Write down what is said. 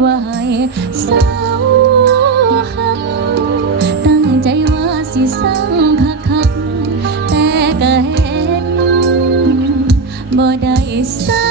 ไว้เศร้าหักตั้งใจว่าสิสั่งคักคักแต่ก็เห็นบ่ได้สั่